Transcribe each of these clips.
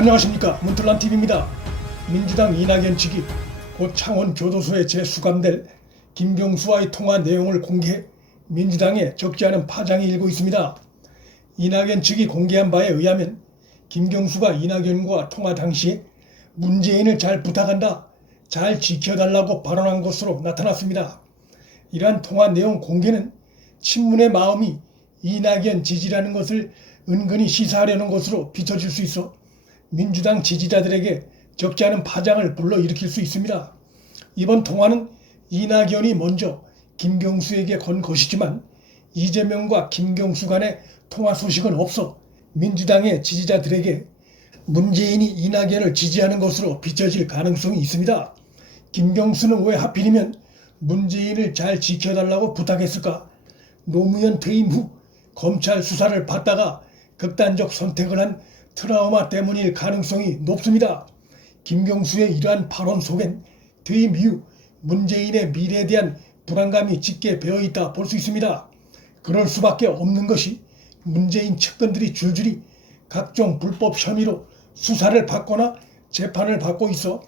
안녕하십니까, 문틀란TV입니다. 민주당 이낙연 측이 곧 창원 교도소에 재수감될 김경수와의 통화 내용을 공개해 민주당에 적지 않은 파장이 일고 있습니다. 이낙연 측이 공개한 바에 의하면 김경수가 이낙연과 통화 당시에 문재인을 잘 부탁한다, 잘 지켜달라고 발언한 것으로 나타났습니다. 이러한 통화 내용 공개는 친문의 마음이 이낙연 지지라는 것을 은근히 시사하려는 것으로 비춰질 수 있어 민주당 지지자들에게 적지 않은 파장을 불러일으킬 수 있습니다. 이번 통화는 이낙연이 먼저 김경수에게 건 것이지만 이재명과 김경수 간의 통화 소식은 없어 민주당의 지지자들에게 문재인이 이낙연을 지지하는 것으로 비춰질 가능성이 있습니다. 김경수는 왜 하필이면 문재인을 잘 지켜달라고 부탁했을까? 노무현 퇴임 후 검찰 수사를 받다가 극단적 선택을 한 트라우마 때문일 가능성이 높습니다. 김경수의 이러한 발언 속엔 퇴임 이후 문재인의 미래에 대한 불안감이 짙게 배어있다 볼 수 있습니다. 그럴 수밖에 없는 것이 문재인 측근들이 줄줄이 각종 불법 혐의로 수사를 받거나 재판을 받고 있어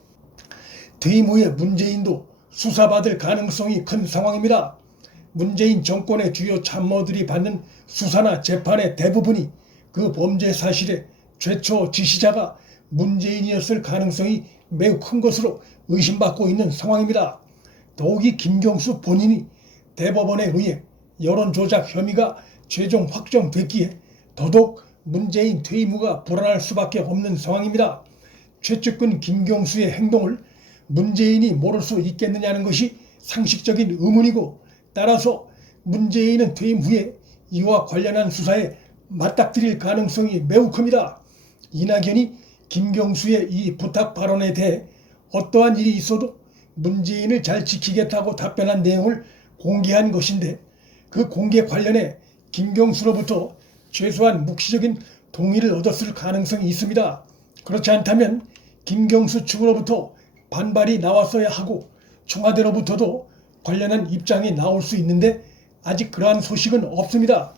퇴임 후에 문재인도 수사받을 가능성이 큰 상황입니다. 문재인 정권의 주요 참모들이 받는 수사나 재판의 대부분이 그 범죄 사실의 최초 지시자가 문재인이었을 가능성이 매우 큰 것으로 의심받고 있는 상황입니다. 더욱이 김경수 본인이 대법원에 의해 여론조작 혐의가 최종 확정됐기에 더더욱 문재인 퇴임 후가 불안할 수밖에 없는 상황입니다. 최측근 김경수의 행동을 문재인이 모를 수 있겠느냐는 것이 상식적인 의문이고, 따라서 문재인은 퇴임 후에 이와 관련한 수사에 맞닥뜨릴 가능성이 매우 큽니다. 이낙연이 김경수의 이 부탁 발언에 대해 어떠한 일이 있어도 문재인을 잘 지키겠다고 답변한 내용을 공개한 것인데, 그 공개 관련해 김경수로부터 최소한 묵시적인 동의를 얻었을 가능성이 있습니다. 그렇지 않다면 김경수 측으로부터 반발이 나왔어야 하고 청와대로부터도 관련한 입장이 나올 수 있는데 아직 그러한 소식은 없습니다.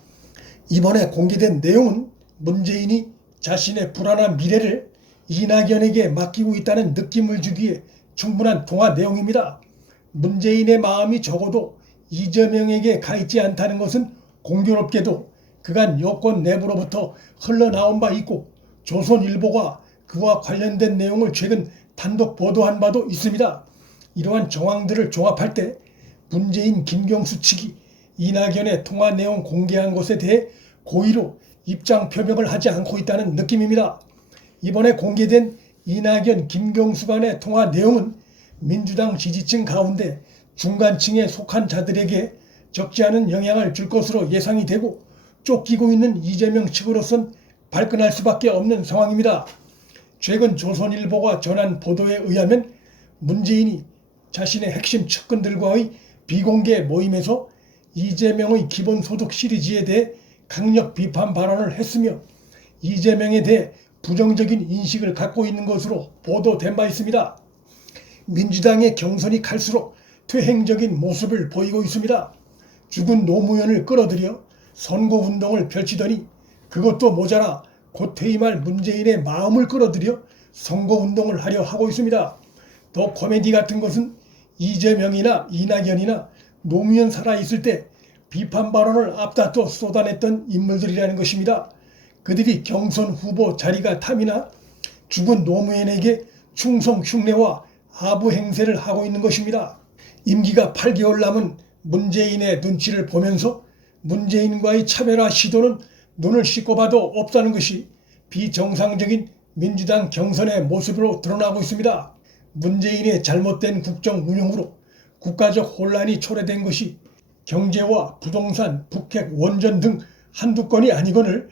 이번에 공개된 내용은 문재인이 자신의 불안한 미래를 이낙연에게 맡기고 있다는 느낌을 주기에 충분한 통화 내용입니다. 문재인의 마음이 적어도 이재명에게 가 있지 않다는 것은 공교롭게도 그간 여권 내부로부터 흘러나온 바 있고 조선일보가 그와 관련된 내용을 최근 단독 보도한 바도 있습니다. 이러한 정황들을 종합할 때 문재인 김경수 측이 이낙연의 통화 내용 공개한 것에 대해 고의로 입장 표명을 하지 않고 있다는 느낌입니다. 이번에 공개된 이낙연 김경수 간의 통화 내용은 민주당 지지층 가운데 중간층에 속한 자들에게 적지 않은 영향을 줄 것으로 예상이 되고, 쫓기고 있는 이재명 측으로선 발끈할 수밖에 없는 상황입니다. 최근 조선일보가 전한 보도에 의하면 문재인이 자신의 핵심 측근들과의 비공개 모임에서 이재명의 기본소득 시리즈에 대해 강력 비판 발언을 했으며 이재명에 대해 부정적인 인식을 갖고 있는 것으로 보도된 바 있습니다. 민주당의 경선이 갈수록 퇴행적인 모습을 보이고 있습니다. 죽은 노무현을 끌어들여 선거운동을 펼치더니 그것도 모자라 곧 퇴임할 문재인의 마음을 끌어들여 선거운동을 하려 하고 있습니다. 더 코미디 같은 것은 이재명이나 이낙연이나 노무현 살아있을 때 비판 발언을 앞다퉈 쏟아냈던 인물들이라는 것입니다. 그들이 경선 후보 자리가 탐이나 죽은 노무현에게 충성 흉내와 아부 행세를 하고 있는 것입니다. 임기가 8개월 남은 문재인의 눈치를 보면서 문재인과의 차별화 시도는 눈을 씻고 봐도 없다는 것이 비정상적인 민주당 경선의 모습으로 드러나고 있습니다. 문재인의 잘못된 국정 운영으로 국가적 혼란이 초래된 것이 경제와 부동산, 북핵, 원전 등 한두 건이 아니거늘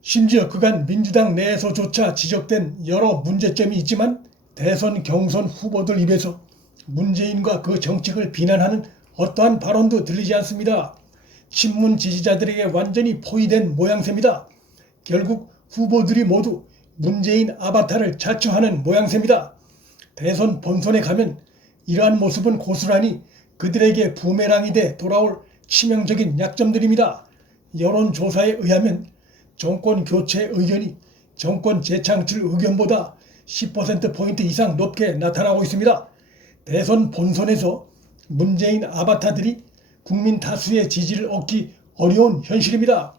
심지어 그간 민주당 내에서조차 지적된 여러 문제점이 있지만 대선 경선 후보들 입에서 문재인과 그 정책을 비난하는 어떠한 발언도 들리지 않습니다. 친문 지지자들에게 완전히 포위된 모양새입니다. 결국 후보들이 모두 문재인 아바타를 자처하는 모양새입니다. 대선 본선에 가면 이러한 모습은 고스란히 그들에게 부메랑이 돼 돌아올 치명적인 약점들입니다. 여론조사에 의하면 정권 교체 의견이 정권 재창출 의견보다 10%포인트 이상 높게 나타나고 있습니다. 대선 본선에서 문재인 아바타들이 국민 다수의 지지를 얻기 어려운 현실입니다.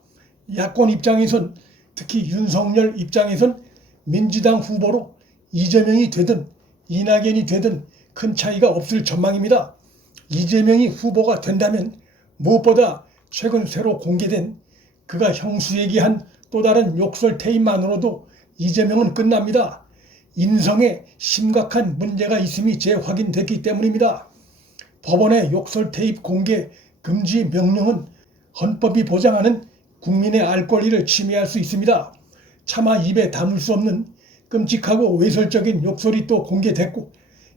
야권 입장에선, 특히 윤석열 입장에선 민주당 후보로 이재명이 되든 이낙연이 되든 큰 차이가 없을 전망입니다. 이재명이 후보가 된다면 무엇보다 최근 새로 공개된 그가 형수에게 한 또 다른 욕설 테이프만으로도 이재명은 끝납니다. 인성에 심각한 문제가 있음이 재확인됐기 때문입니다. 법원의 욕설 테이프 공개 금지 명령은 헌법이 보장하는 국민의 알 권리를 침해할 수 있습니다. 차마 입에 담을 수 없는 끔찍하고 외설적인 욕설이 또 공개됐고,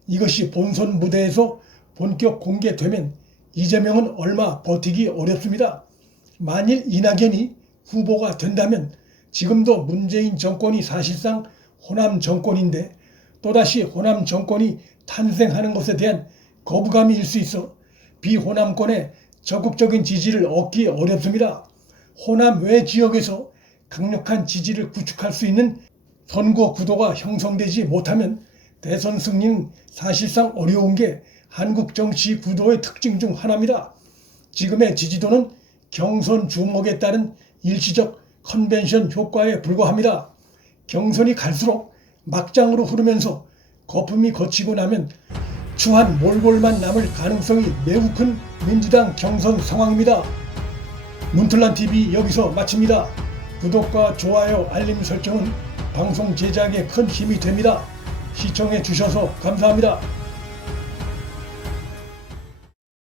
이것이 본선 무대에서 본격 공개되면 이재명은 얼마 버티기 어렵습니다. 만일 이낙연이 후보가 된다면 지금도 문재인 정권이 사실상 호남 정권인데 또다시 호남 정권이 탄생하는 것에 대한 거부감이 일 수 있어 비호남권의 적극적인 지지를 얻기 어렵습니다. 호남 외 지역에서 강력한 지지를 구축할 수 있는 선거 구도가 형성되지 못하면 대선 승리는 사실상 어려운 게 한국 정치 구도의 특징 중 하나입니다. 지금의 지지도는 경선 주목에 따른 일시적 컨벤션 효과에 불과합니다. 경선이 갈수록 막장으로 흐르면서 거품이 거치고 나면 추한 몰골만 남을 가능성이 매우 큰 민주당 경선 상황입니다. 문틀란TV 여기서 마칩니다. 구독과 좋아요, 알림 설정은 방송 제작에 큰 힘이 됩니다. 시청해 주셔서 감사합니다.